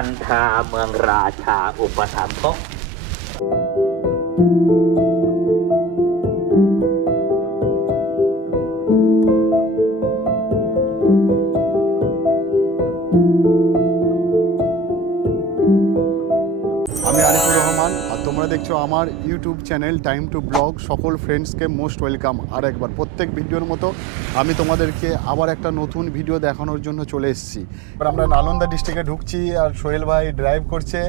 พันธาเมืองราชาอุปถัมภกআমি আরিফুর রহমান আর তোমরা দেখছো আমার YouTube channel time to blog. সকল ফ্রেন্ডসকে মোস্ট ওয়েলকাম। আর একবার প্রত্যেক ভিডিওর মতো আমি তোমাদেরকে আবার একটা নতুন ভিডিও দেখানোর জন্য চলে এসেছি। এবার আমরা নালন্দা ডিস্ট্রিক্টে ঢুকছি আর সোহেল ভাই ড্রাইভ করছে।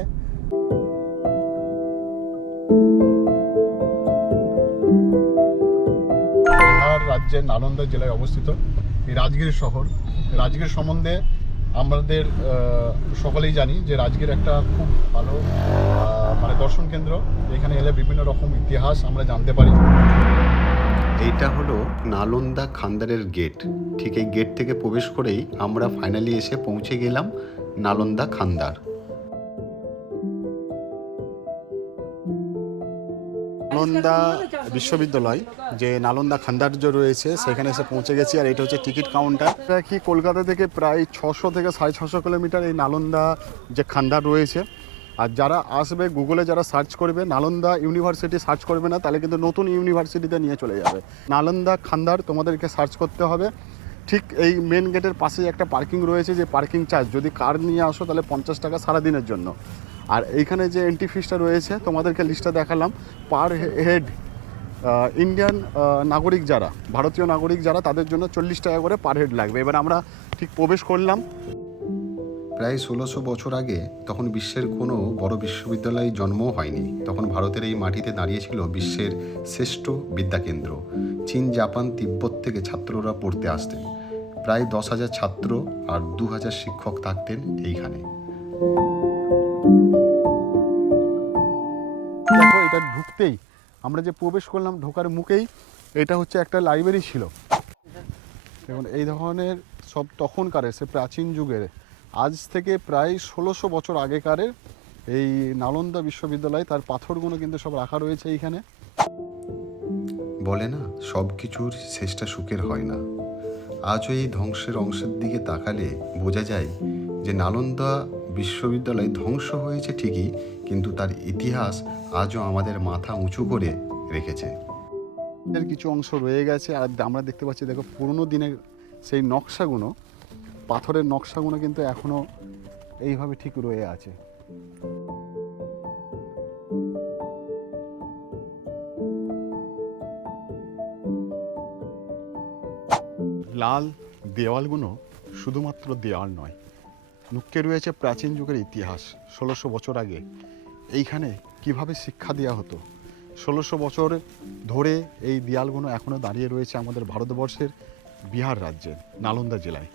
বিহার রাজ্যের নালন্দা জেলায় অবস্থিত এই রাজগীর শহর। রাজগীর সম্বন্ধে আমাদের সকলেই জানি যে রাজগীর একটা খুব ভালো মানে দর্শন কেন্দ্র। এখানে এলে বিভিন্ন রকম ইতিহাস আমরা জানতে পারি। এইটা হলো নালন্দা খান্দারের গেট। ঠিক এই গেট থেকে প্রবেশ করেই আমরা ফাইনালি এসে পৌঁছে গেলাম নালন্দা খান্দার। নালন্দা বিশ্ববিদ্যালয় যে নালন্দা খান্দার যে রয়েছে সেখানে এসে পৌঁছে গেছি। আর এটা হচ্ছে টিকিট কাউন্টার। এটা কি কলকাতা থেকে প্রায় 600 থেকে 650 কিলোমিটার এই নালন্দা যে খান্দার রয়েছে। আর যারা আসবে গুগলে যারা সার্চ করবে নালন্দা ইউনিভার্সিটি সার্চ করবে না, তাহলে কিন্তু নতুন ইউনিভার্সিটিতে নিয়ে চলে যাবে। নালন্দা খান্দার তোমাদেরকে সার্চ করতে হবে। ঠিক এই মেন গেটের পাশেই একটা পার্কিং রয়েছে, যে পার্কিং চার্জ যদি কার নিয়ে আসো তাহলে 50 টাকা সারাদিনের জন্য। আর এইখানে যে এন্ট্রি ফিসটা রয়েছে তোমাদেরকে লিস্টটা দেখালাম। পার হেড ইন্ডিয়ান নাগরিক যারা, ভারতীয় নাগরিক যারা, তাদের জন্য 40 টাকা করে পার হেড লাগবে। এবার আমরা ঠিক প্রবেশ করলাম। প্রায় 1600 বছর আগে তখন বিশ্বের কোনো বড় বিশ্ববিদ্যালয় জন্মও হয়নি। তখন ভারতের এই মাটিতে দাঁড়িয়েছিল বিশ্বের শ্রেষ্ঠ বিদ্যাকেন্দ্র। চীন, জাপান, তিব্বত থেকে ছাত্ররা পড়তে আসতেন। প্রায় 10,000 ছাত্র আর 2,000 শিক্ষক থাকতেন এইখানে। দেখো এটা ঢুকতেই আমরা যে প্রবেশ করলাম, ঢোকার মুখেই এটা হচ্ছে একটা লাইব্রেরি ছিল। দেখুন এই ধরনের সব তখনকারের, সে প্রাচীন যুগের, আজ থেকে প্রায় 1600 বছর আগেকারের এই নালন্দা বিশ্ববিদ্যালয়, তার পাথরগুলো কিন্তু সব রাখা রয়েছে এইখানে। বলে না, সব কিছুর শেষটা সুখের হয় না। আজও এই ধ্বংসের অংশের দিকে তাকালে বোঝা যায় যে নালন্দা বিশ্ববিদ্যালয় ধ্বংস হয়েছে ঠিকই, কিন্তু তার ইতিহাস আজও আমাদের মাথা উঁচু করে রেখেছে। এর কিছু অংশ রয়ে গেছে। আর আমরা দেখতে পাচ্ছি, দেখো পুরনো দিনের সেই নকশাগুলো, পাথরের নকশাগুলো কিন্তু এখনো এইভাবে ঠিক রয়ে আছে। লাল দেওয়ালগুলো শুধুমাত্র দেওয়াল নয়, লুকিয়ে রয়েছে প্রাচীন যুগের ইতিহাস। 1600 বছর আগে এইখানে কিভাবে শিক্ষা দেওয়া হতো, 1600 বছর ধরে এই দেয়ালগুলো এখনও দাঁড়িয়ে রয়েছে আমাদের ভারতবর্ষের বিহার রাজ্যের নালন্দা জেলায়।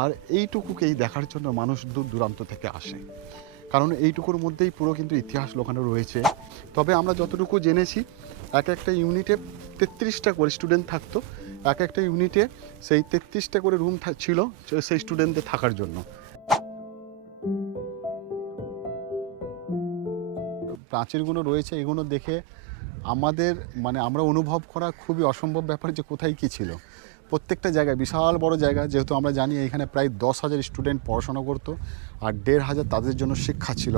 আর এইটুকুকেই দেখার জন্য মানুষ দূর দূরান্ত থেকে আসে, কারণ এইটুকুর মধ্যেই পুরো কিন্তু ইতিহাস লুকানো রয়েছে। তবে আমরা যতটুকু জেনেছি, এক একটা ইউনিটে 33টা করে স্টুডেন্ট থাকতো। এক একটা ইউনিটে সেই 33টা করে রুম ছিল সেই স্টুডেন্টদের থাকার জন্য। প্রাচীরগুলো রয়েছে, এগুলো দেখে আমাদের মানে আমরা অনুভব করা খুবই অসম্ভব ব্যাপার যে কোথায় কী ছিল। প্রত্যেকটা জায়গায় বিশাল বড় জায়গা, যেহেতু আমরা জানি এখানে প্রায় 10,000 স্টুডেন্ট পড়াশোনা করতো আর 1,500 তাদের জন্য শিক্ষা ছিল,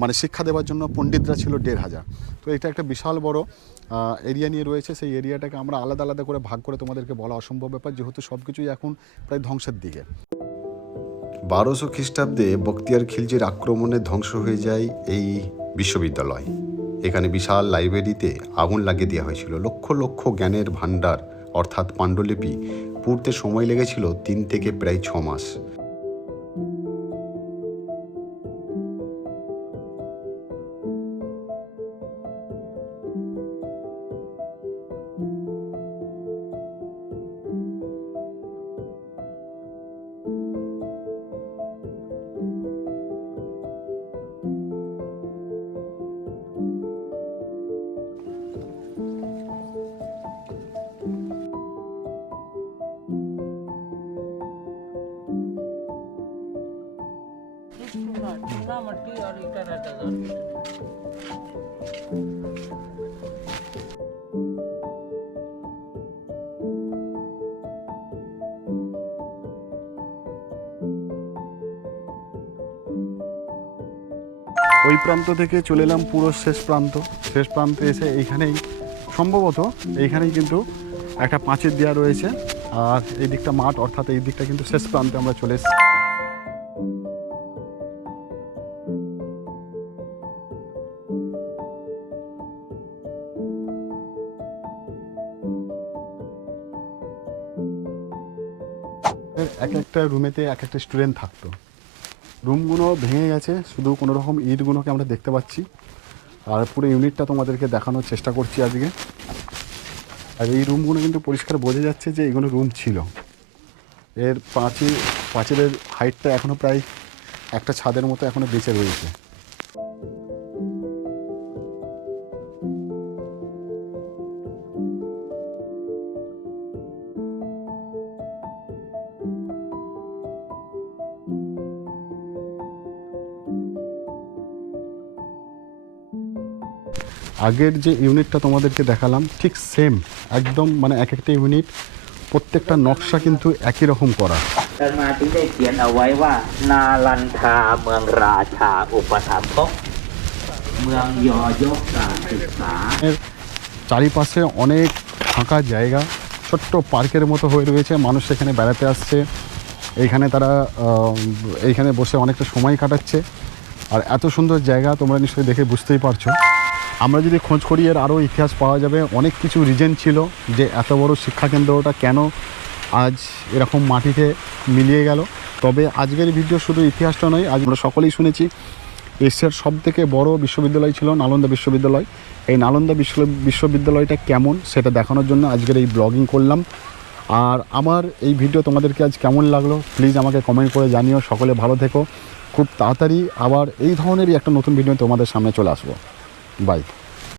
মানে শিক্ষা দেওয়ার জন্য পণ্ডিতরা ছিল 1,500। তো এটা একটা বিশাল বড় এরিয়া নিয়ে রয়েছে। সেই এরিয়াটাকে আমরা আলাদা আলাদা করে ভাগ করে তোমাদেরকে বলা অসম্ভব ব্যাপার, যেহেতু সব কিছুই এখন প্রায় ধ্বংসের দিকে। 1200 খ্রিস্টাব্দে বখতিয়ার খিলজির আক্রমণে ধ্বংস হয়ে যায় এই বিশ্ববিদ্যালয়। এখানে বিশাল লাইব্রেরিতে আগুন লাগিয়ে দেওয়া হয়েছিল। লক্ষ লক্ষ জ্ঞানের ভাণ্ডার অর্থাৎ পাণ্ডুলিপি পুড়তে সময় লেগেছিল 3 থেকে প্রায় 6 মাস। चूना मट्टी और ईटा रहता था। ওই প্রান্ত থেকে চলে এলাম পুরো শেষ প্রান্তে এসে এইখানেই সম্ভবত এইখানেই কিন্তু একটা পাঁচিল দেওয়া রয়েছে, আর এই দিকটা মাঠ, অর্থাৎ এই দিকটা কিন্তু শেষ প্রান্তে আমরা চলে এসেছি। এক একটা রুমেতে এক একটা স্টুডেন্ট থাকতো, রুমগুলো ভেঙে গেছে, শুধু কোনো রকম ইটগুলোকে আমরা দেখতে পাচ্ছি। আর পুরো ইউনিটটা তোমাদেরকে দেখানোর চেষ্টা করছি আজকে। আর এই রুমগুলো কিন্তু পরিষ্কার বোঝা যাচ্ছে যে এগুলো রুম ছিল। এর পাঁচিলের হাইটটা এখনও প্রায় একটা ছাদের মতো এখনও বেঁচে রয়েছে। আগের যে ইউনিটটা তোমাদেরকে দেখালাম ঠিক সেম একদম, মানে এক একটা ইউনিট প্রত্যেকটা নকশা কিন্তু একই রকম করা। ท่านมาถึงได้เขียนเอาไว้ว่านาลันทาเมืองราชาอุปถัมภกเมืองยอยกการศึกษา এর চারিপাশে অনেক ফাঁকা জায়গা, ছোট্ট পার্কের মতো হয়ে রয়েছে, মানুষ এখানে বেড়াতে আসছে, এইখানে তারা এইখানে বসে অনেকটা সময় কাটাচ্ছে। আর এত সুন্দর জায়গা তোমরা নিশ্চয়ই দেখে বুঝতেই পারছো। আমরা যদি খোঁজ করি এর আরও ইতিহাস পাওয়া যাবে, অনেক কিছু রিজন ছিল যে এত বড় শিক্ষাকেন্দ্রটা কেন আজ এরকম মাটিতে মিলিয়ে গেল। তবে আজকের ভিডিও শুধু ইতিহাসটা নয়, আজ আমরা সকলেই শুনেছি এশিয়ার সবথেকে বড় বিশ্ববিদ্যালয় ছিল নালন্দা বিশ্ববিদ্যালয়। এই নালন্দা বিশ্ববিদ্যালয়টা কেমন সেটা দেখানোর জন্য আজকের এই ব্লগিং করলাম। আর আমার এই ভিডিও তোমাদেরকে আজ কেমন লাগলো প্লিজ আমাকে কমেন্ট করে জানিও। সকলে ভালো থেকো, খুব তাড়াতাড়ি আবার এই ধরনেরই একটা নতুন ভিডিও তোমাদের সামনে চলে আসবো। বাই।